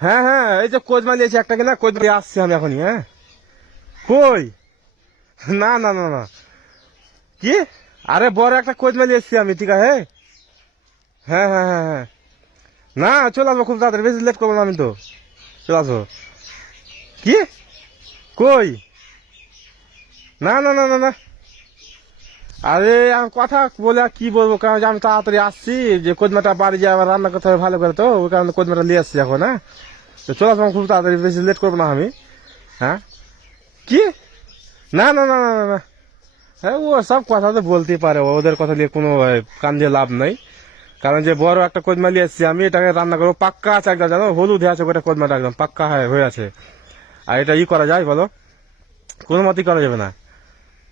হ্যাঁ হ্যাঁ, এই যে কোচ মালিয়েছি একটা কিনা, কোচ মালিয়ে আসছি আমি এখনই। হ্যাঁ কই? না না না না, কি? আরে বড় একটা কোচ মালিয়ে এসছি আমি, ঠিক আছে। হ্যাঁ হ্যাঁ হ্যাঁ হ্যাঁ, না চলে আসবো খুব তাড়াতাড়ি, বেশি লেট করবো না আমি তো, চলে আসবো। কি? কই? না না না না না, আরে আমি কথা বলে আর কি বলবো, কারণ যে আমি তাড়াতাড়ি আসছি, যে কোদমাটা বাড়ি যায় আবার রান্না করতে হবে ভালো করে, তো ওই কারণে কোদমাটা নিয়ে আসছি এখন। হ্যাঁ তো চলে আসবো খুব তাড়াতাড়ি, বেশি লেট করবো না আমি। হ্যাঁ কি? না না না না না না, হ্যাঁ ও সব কথা তো বলতেই পারে, ওদের কথা নিয়ে কোনো কান দিয়ে লাভ নাই। কারণ যে বড় একটা কোদমা নিয়ে এসছি আমি, এটাকে রান্না করবো পাক্কা আছে একদম, জানো হলুদ হয়ে আছে ওটা, কোদমাটা একদম পাক্কা হয়ে আছে। আর এটা করা যায় বলো? কোনো মতেই করা যাবে না।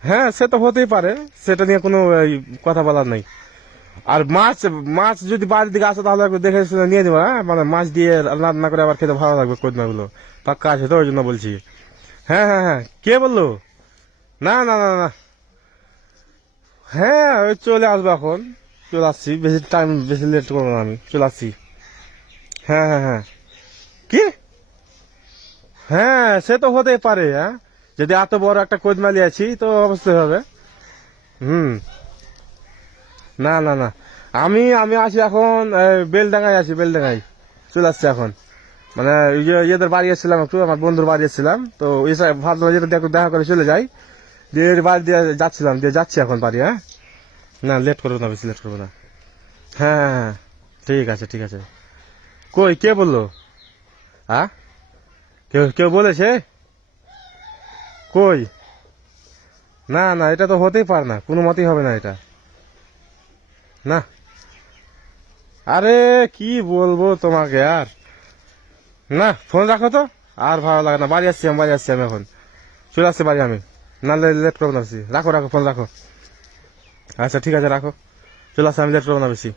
হ্যাঁ সে তো হতেই পারে, সেটা নিয়ে কোনো কথা বলার নাই। আর মাছ, মাছ যদি বাড়ির দিকে আসে তাহলে একটু দেখে শুনে নিয়ে দেবো। হ্যাঁ মানে মাছ দিয়ে রান্না করে আবার খেতে ভালো লাগবে, কোদমা গুলো পাক্কা আছে তো, ওই জন্য বলছি। হ্যাঁ হ্যাঁ হ্যাঁ, কে বললো? না না না না, হ্যাঁ ওই চলে আসবো এখন, চলে আসছি, বেশি টাইম বেশি লেট করবো না আমি, চলে আসছি। হ্যাঁ হ্যাঁ হ্যাঁ, কি? হ্যাঁ সে তো হতেই পারে, হ্যাঁ যদি এত বড় একটা কোদমালি আছি তো অবশ্যই হবে। হুম, না না না, আমি আমি আছি এখন বেলডাঙ্গায় আছি, বেলডাঙ্গায় চলে আসছি এখন। মানে ইয়েদের বাড়ি এসেছিলাম একটু, আমার বন্ধুর বাড়ি এসেছিলাম, তো ভাবলাম যেটা একটু দেখা করে চলে যাই, দিয়ে এর বাড়ি দিয়ে যাচ্ছিলাম, দিয়ে যাচ্ছি এখন বাড়ি। হ্যাঁ না লেট করবো না, বেশি লেট করবো না। হ্যাঁ হ্যাঁ হ্যাঁ, ঠিক আছে ঠিক আছে। কই কে বললো? হ্যাঁ কেউ কেউ বলেছে? কই? না না, এটা তো হতেই পারে না, কোনো মতেই হবে না এটা, না। আরে কি বলবো তোমাকে আর, না ফোন রাখো তো, আর ভালো লাগে না, বাড়ি আসছি আমি, বাড়ি আসছি আমি এখন, চলে আসছি বাড়ি আমি, না লেট করবো না বেশি, রাখো রাখো ফোন রাখো। আচ্ছা ঠিক আছে রাখো, চলে আসছি আমি, লেট করবো না বেশি।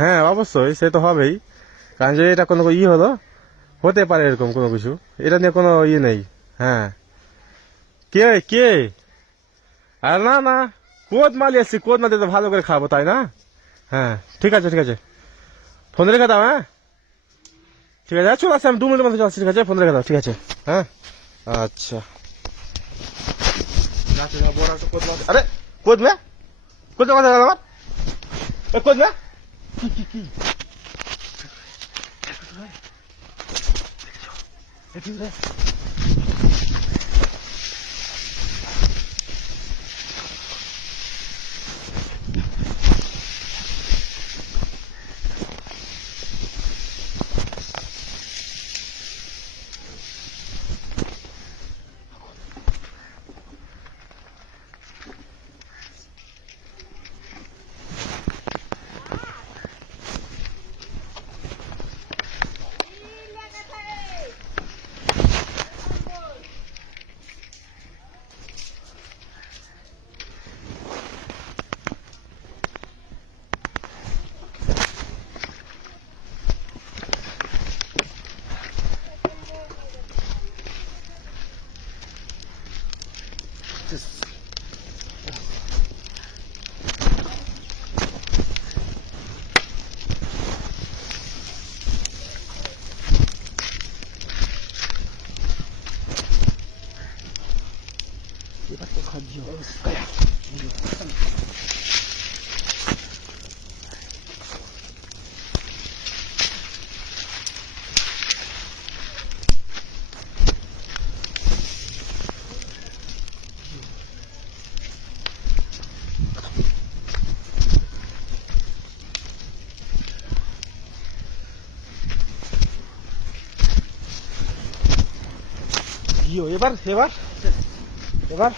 হ্যাঁ অবশ্যই সে তো হবেই, কারণ যে এটা কোনো হলো, হতে পারে এরকম কোনো কিছু, এটা নিয়ে কোনো নেই। হ্যাঁ কে কে? আর না না, কোদ মালি এসছি, কোদ মালি তো ভালো করে খাবো তাই না। হ্যাঁ ঠিক আছে ঠিক আছে, ফোন রেখে দাও। হ্যাঁ ঠিক আছে, চলে আসছি আমি 2 মিনিটের মধ্যে চলে আসছি, ঠিক আছে ফোন রেখে দাও, ঠিক আছে। হ্যাঁ আচ্ছা। আরে কোদ মে, কোদ কথা গেল আমার, কোদ মে কি কি কি এবার এবার এবার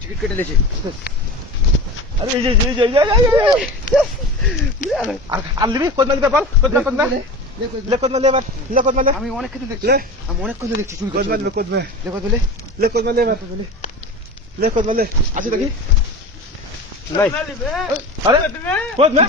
টিকিট কেটে নিয়েছি। আরে এই যে আর লিবি কোদ মালি বল, কোদ না কোদ না লে, কোদ মালি এবার, লে কোদ মালি, আমি অনেক কিছু দেখছি, আমি অনেক কিছু দেখছি, কোদ মালি, কোদ মে দেখো বলে লে, কোদ মালি এবার, লে কোদ মালি আছে নাকি নাই? আরে কোদ মে,